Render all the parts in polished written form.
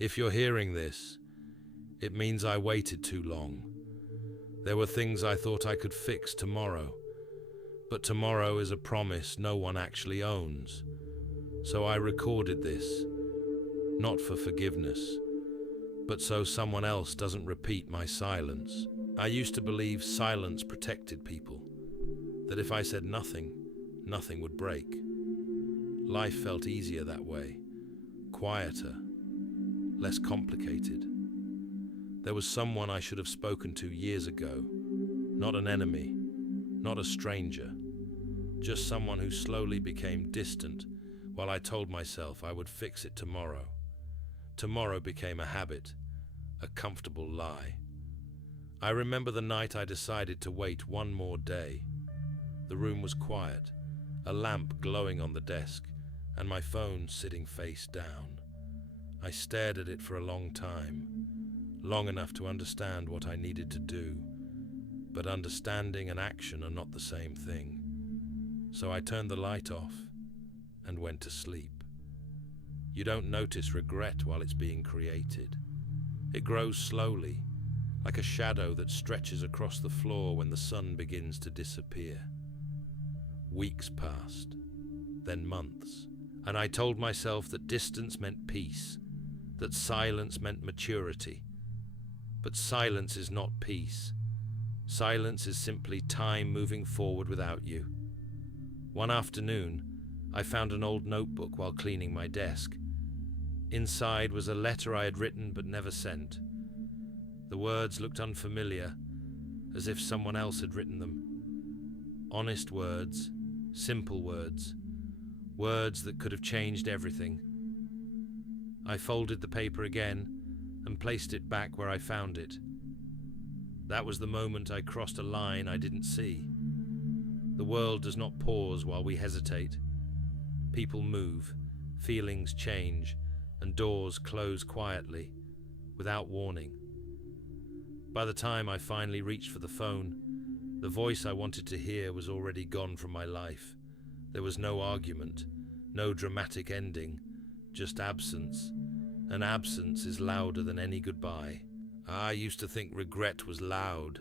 If you're hearing this, it means I waited too long. There were things I thought I could fix tomorrow, but tomorrow is a promise no one actually owns. So I recorded this, not for forgiveness, but so someone else doesn't repeat my silence. I used to believe silence protected people, that if I said nothing, nothing would break. Life felt easier that way, quieter, less complicated. There was someone I should have spoken to years ago, not an enemy, not a stranger, just someone who slowly became distant while I told myself I would fix it tomorrow. Tomorrow became a habit, a comfortable lie. I remember the night I decided to wait one more day. The room was quiet, a lamp glowing on the desk, and my phone sitting face down. I stared at it for a long time, long enough to understand what I needed to do, but understanding and action are not the same thing. So I turned the light off and went to sleep. You don't notice regret while it's being created. It grows slowly, like a shadow that stretches across the floor when the sun begins to disappear. Weeks passed, then months, and I told myself that distance meant peace, that silence meant maturity. But silence is not peace. Silence is simply time moving forward without you. One afternoon, I found an old notebook while cleaning my desk. Inside was a letter I had written but never sent. The words looked unfamiliar, as if someone else had written them. Honest words, simple words, words that could have changed everything. I folded the paper again and placed it back where I found it. That was the moment I crossed a line I didn't see. The world does not pause while we hesitate. People move, feelings change, and doors close quietly, without warning. By the time I finally reached for the phone, the voice I wanted to hear was already gone from my life. There was no argument, no dramatic ending, just absence. And absence is louder than any goodbye. I used to think regret was loud,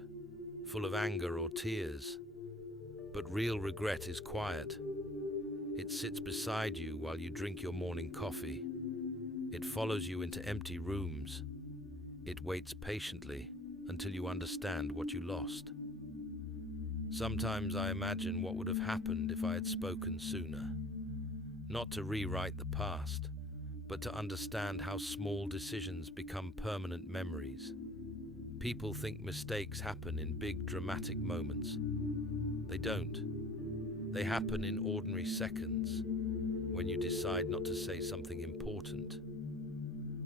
full of anger or tears. But real regret is quiet. It sits beside you while you drink your morning coffee. It follows you into empty rooms. It waits patiently until you understand what you lost. Sometimes I imagine what would have happened if I had spoken sooner. Not to rewrite the past, but to understand how small decisions become permanent memories. People think mistakes happen in big dramatic moments. They don't. They happen in ordinary seconds, when you decide not to say something important.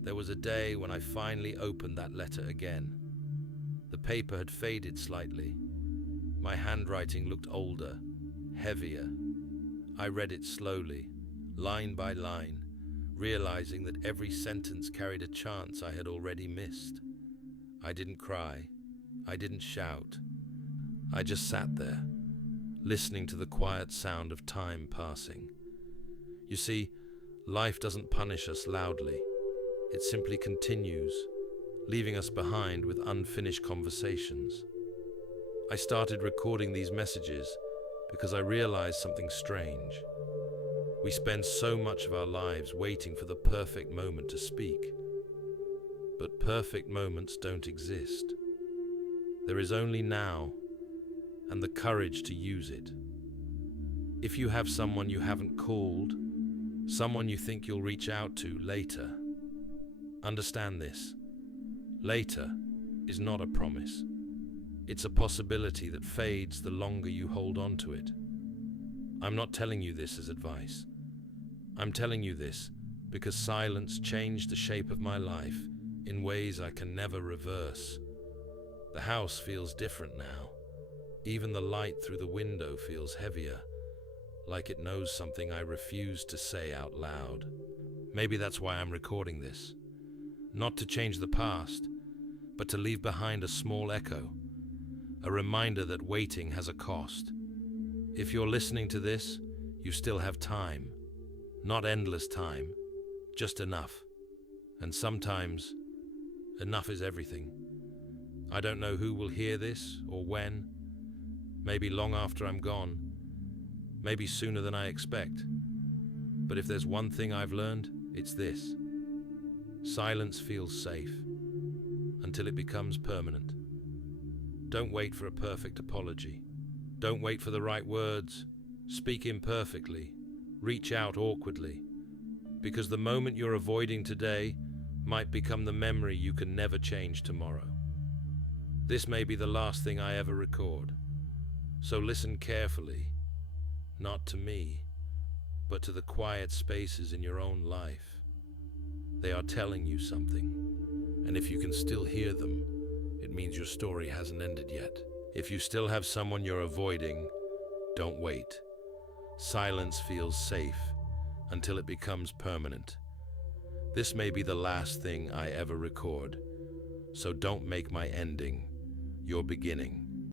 There was a day when I finally opened that letter again. The paper had faded slightly. My handwriting looked older, heavier. I read it slowly, line by line, realizing that every sentence carried a chance I had already missed. I didn't cry. I didn't shout. I just sat there, listening to the quiet sound of time passing. You see, life doesn't punish us loudly. It simply continues, leaving us behind with unfinished conversations. I started recording these messages because I realized something strange. We spend so much of our lives waiting for the perfect moment to speak. But perfect moments don't exist. There is only now, and the courage to use it. If you have someone you haven't called, someone you think you'll reach out to later, understand this. Later is not a promise. It's a possibility that fades the longer you hold on to it. I'm not telling you this as advice. I'm telling you this because silence changed the shape of my life in ways I can never reverse. The house feels different now. Even the light through the window feels heavier, like it knows something I refuse to say out loud. Maybe that's why I'm recording this. Not to change the past, but to leave behind a small echo, a reminder that waiting has a cost. If you're listening to this, you still have time. Not endless time, just enough. And sometimes, enough is everything. I don't know who will hear this or when. Maybe long after I'm gone. Maybe sooner than I expect. But if there's one thing I've learned, it's this. Silence feels safe until it becomes permanent. Don't wait for a perfect apology. Don't wait for the right words. Speak imperfectly. Reach out awkwardly. Because the moment you're avoiding today might become the memory you can never change tomorrow. This may be the last thing I ever record. So listen carefully, not to me, but to the quiet spaces in your own life. They are telling you something, and if you can still hear them, it means your story hasn't ended yet. If you still have someone you're avoiding, don't wait. Silence feels safe until it becomes permanent. This may be the last thing I ever record, so don't make my ending your beginning.